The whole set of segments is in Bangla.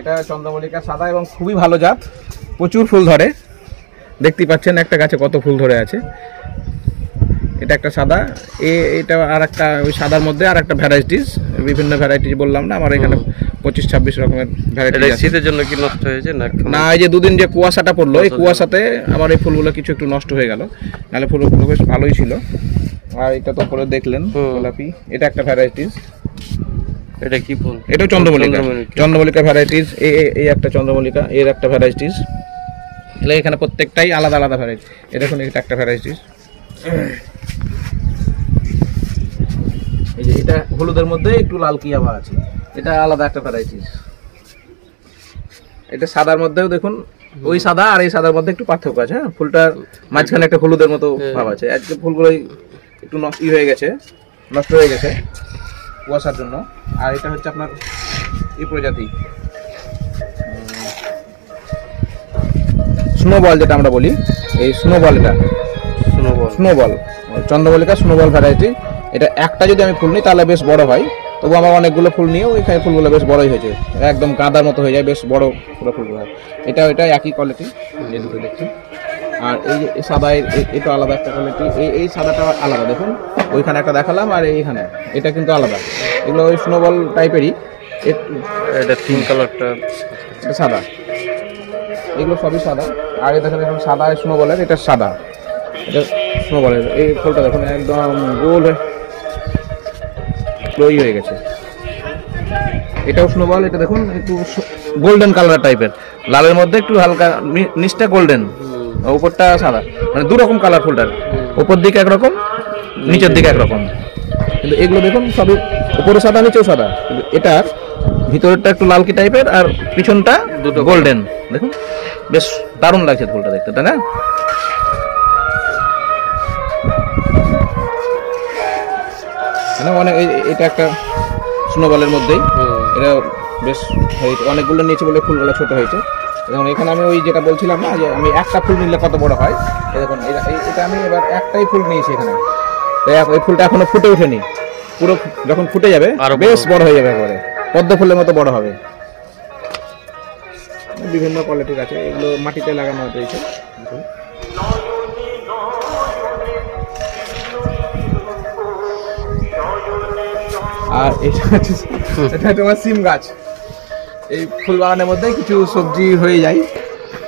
এটা চন্দ্রমল্লিকা সাদা এবং খুবই ভালো জাত, প্রচুর ফুল ধরে। দেখতে পাচ্ছেন একটা গাছে কত ফুল ধরে আছে। এটা একটা সাদা, এটা আর একটা ওই সাদার মধ্যে আর একটা ভ্যারাইটিস, বিভিন্ন ভ্যারাইটিস বললাম না, আমার এখানে 25-26 রকমের ভ্যারাইটি আছে। শীতের জন্য কি নষ্ট হয়েছে না? এই যে দুদিন যে কুয়াশাটা পড়লো, এই কুয়াশাতে আমার এই ফুলগুলো কিছু একটু নষ্ট হয়ে গেল, নাহলে ফুলগুলো বেশ ভালোই ছিল। আর এটা তো পরে দেখলেন গোলাপি, এটা একটা ভ্যারাইটিস। এটা কি ফুল? এটাও চন্দ্রমল্লিকা, চন্দ্রমল্লিকা ভ্যারাইটিস। এই একটা চন্দ্রমল্লিকা, এর একটা ভ্যারাইটিস। এগুলো এখানে প্রত্যেকটাই আলাদা আলাদা ভ্যারাইটি। এটা দেখুন, এটা একটা ভ্যারাইটিস। এই যে এটা হলুদের মধ্যে একটু লাল কিয়াবা আছে, এটা আলাদা একটা ভ্যারাইটিস। এটা সাদার মধ্যেও দেখুন, ওই সাদা আর এই সাদার মধ্যে একটু পার্থক্য আছে। হ্যাঁ, ফুলটার মাঝখানে একটা হলুদের মতো ভাব আছে। আজকে ফুলগুলোই একটু নষ্ট হয়ে গেছে কুয়াশার জন্য। আর এটা হচ্ছে আপনার এই প্রজাতি স্নোবল, যেটা আমরা বলি এই স্নোবল। এটা স্নোবল চন্দ্রমল্লিকা স্নোবল ভ্যারাইটি। এটা একটা যদি আমি ফুল নিই তাহলে বেশ বড় হয়, তবু আমার অনেকগুলো ফুল নিয়েও এখানে ফুলগুলো বেশ বড়ই হয়েছে, একদম গাঁদার মতো হয়ে যায়, বেশ বড় ফুলগুলো হয়। এটা একই কোয়ালিটি, এই দুটো দেখছি। আর এই যে সাদা, এটা আলাদা একটা কোয়ালিটি। এই সাদাটা আলাদা, দেখুন ওইখানে একটা দেখালাম, আর এইখানে এটা কিন্তু আলাদা। এগুলো ওই স্নোবল টাইপেরই। এটা পিঙ্ক কালারটা, এটা সাদা, এগুলো সবই সাদা। আর এটা দেখেন সাদা স্নোবলের, এটা সাদা, এটা স্নোবলের। এই ফুলটা দেখুন একদম গোল হয়ে গেছে। এটাও স্নোবল। এটা দেখুন একটু গোল্ডেন কালার টাইপের, লালের মধ্যে একটু হালকা নিচটা গোল্ডেন, উপরটা সাদা, মানে দু রকম কালার ফুলটার, উপর দিকে একরকম, নিচের দিকে একরকম। কিন্তু এগুলো দেখুন সবই উপরে সাদা নিচেও সাদা, কিন্তু এটার ভিতরেরটা একটু লালকি টাইপের আর পিছনটা দুটো গোল্ডেন। দেখুন বেশ দারুণ লাগছে ফুলটা দেখতে, তাই না? অনেক, এটা একটা স্নোবলের মধ্যেই, এটা বেশ অনেকগুলো নিয়েছে বলে ফুলগুলো ছোট হয়েছে। এবং এখানে আমি ওই যেটা বলছিলাম না, যে আমি একটা ফুল নিলে কত বড় হয়, দেখুন এটা আমি এবার একটাই ফুল নিয়েছি এখানে। ওই ফুলটা এখনো ফুটে ওঠেনি, পুরো যখন ফুটে যাবে বেশ বড় হয়ে যাবে, একেবারে পদ্ম ফুলের মতো বড় হবে। বিভিন্ন কোয়ালিটির আছে, এগুলো মাটিতে লাগানো হয়েছে। আর এটা তোমার সিম গাছ। এই ফুল বাগানের মধ্যে কিছু সবজি হয়ে যায়,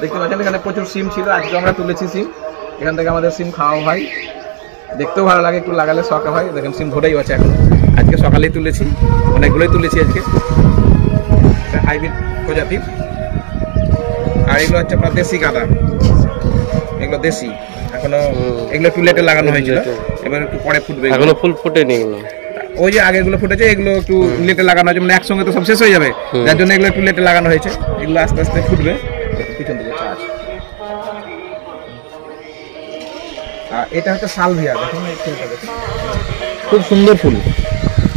দেখতে পাচ্ছেন এখানে প্রচুর সিম ছিল। আজকে আমরা তুলেছি সিম, এখান থেকে আমাদের সিম খাওয়াও হয়, দেখতেও ভালো লাগে, একটু লাগালে শখা হয়। দেখেন সিম ভরেই আছে এখন, আজকে সকালেই তুলেছি, অনেকগুলোই তুলেছি আজকে। হাইব্রিড প্রজাতির। আর এগুলো হচ্ছে আপনার দেশি গাঁদা, এগুলো দেশি, এখনো এগুলো একটু লেটে লাগানো হয়েছিল, এবার একটু পরে ফুটবে। এখনো ফুল ফুটেনি এগুলো, ওই যে আগেগুলো ফুটেছে, এগুলো একটু লেটে লাগানো হয়েছে, মানে একসঙ্গে তো সব শেষ হয়ে যাবে, যার জন্য এগুলো একটু লেটে লাগানো হয়েছে। এগুলো আস্তে আস্তে ফুটবে। পিছন দিকে চাষ। আর এটা হচ্ছে সালভিয়া, দেখুন এই ফুলটা দেখুন, খুব সুন্দর ফুল।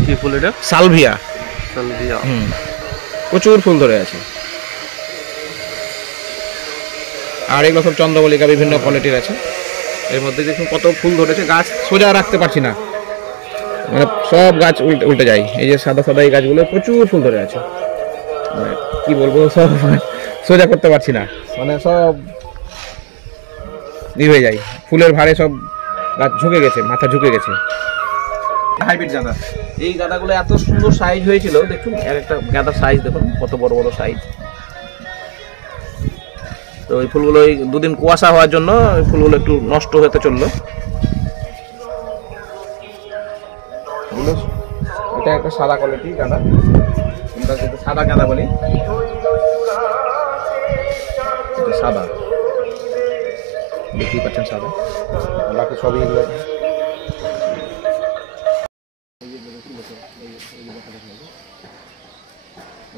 কি ফুল এটা? সালভিয়া। সালভিয়া, প্রচুর ফুল ধরে আছে। আর এগুলো সব চন্দ্রমল্লিকা, বিভিন্ন কোয়ালিটির আছে। এর মধ্যে দেখুন কত ফুল ধরেছে, গাছ সোজা রাখতে পারছি না, মানে সব গাছ উল্টে যায়। এই যে সাদা সাদা এই গাছগুলো প্রচুর ফুল ধরে আছে, মানে কি বলবো, সব সোজা করতে পারছি না, মানে সব হয়ে যায়, ফুলের ভারে সব গাছ ঝুঁকে গেছে, মাথা ঝুঁকে গেছে। হাইব্রিড গাঁদা, এই গাঁদাগুলো এত সুন্দর সাইজ হয়েছিল, দেখুন একটা গাঁদার সাইজ দেখুন কত বড় বড় সাইজ। তো এই ফুলগুলো এই দুদিন কুয়াশা হওয়ার জন্য এই ফুলগুলো একটু নষ্ট হতে চললো। এটা একটা সাদা কোয়ালিটি গাঁদা, আমরা যেটা সাদা গাঁদা বলি, এটা সাদা, দেখতেই পাচ্ছেন সাদা, বাকি সবই এগুলো।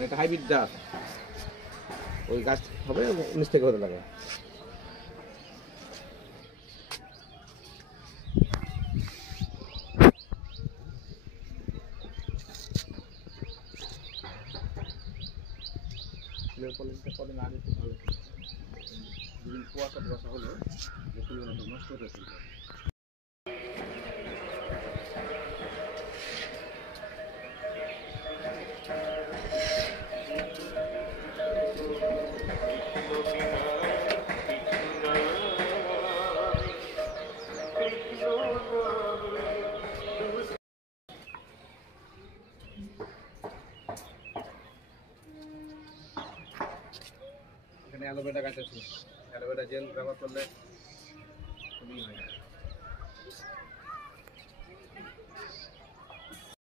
এটা হাইব্রিড গাছ, ওই গাছ হবে নিচ থেকে হতে লাগে। কদিন আগে খুব ভালো, কুয়াশা টুয়াশা হলো নষ্ট হতে। এখানে অ্যালোভেরা গাছ আছে, অ্যালোভেরা জেল ব্যবহার করলে খুবই হয়।